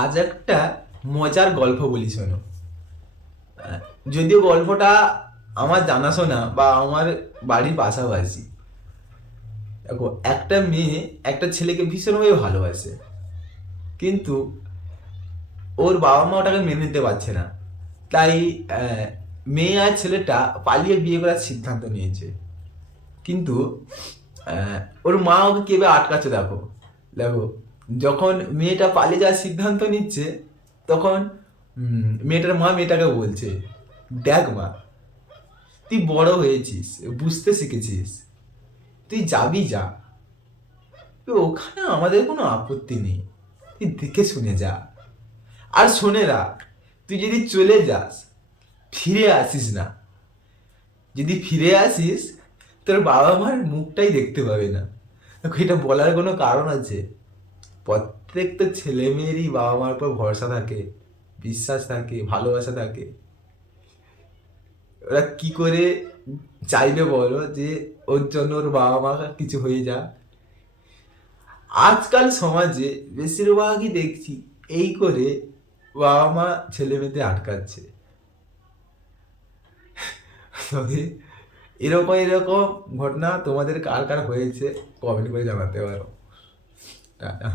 আজ একটা মজার গল্প বলি শোনো। আহ, যদিও গল্পটা আমার জানাশোনা বা আমার বাড়ির পাশাপাশি। দেখো, একটা মেয়ে একটা ছেলেকে ভীষণভাবে ভালোবাসে, কিন্তু ওর বাবা মা ওটাকে মেনে নিতে পারছে না। তাই আহ, মেয়ে আর ছেলেটা পালিয়ে বিয়ে করার সিদ্ধান্ত নিয়েছে। কিন্তু আহ, ওর মা ওকে কেবে আটকাচ্ছে। দেখো দেখো, যখন মেয়েটা পালিয়ে যাওয়ার সিদ্ধান্ত নিচ্ছে, তখন মেয়েটার মা মেয়েটাকে বলছে, দেখ মা, তুই বড় হয়েছিস, বুঝতে শিখেছিস, তুই যাবি যা, তো ওখানে আমাদের কোনো আপত্তি নেই, তুই দেখে শুনে যা। আর শোনে রাখ, তুই যদি চলে যাস, ফিরে আসিস না। যদি ফিরে আসিস, তোর বাবা মার মুখটাই দেখতে পাবে না। দেখো, এটা বলার কোনো কারণ আছে। প্রত্যেকটা ছেলে মেয়েরই বাবা মার উপর ভরসা থাকে, বিশ্বাস থাকে, ভালোবাসা থাকে। ওরা কি করে চাইবে বলো যে ওর জন্য ওর বাবা মা কিছু হয়ে যাক? আজকাল সমাজে বেশিরভাগই দেখছি এই করে বাবা মা ছেলে মেয়েদের আটকাচ্ছে। তবে এরকম এরকম ঘটনা তোমাদের কার কার হয়েছে কমেন্ট করে জানাতে পারো। টাটা।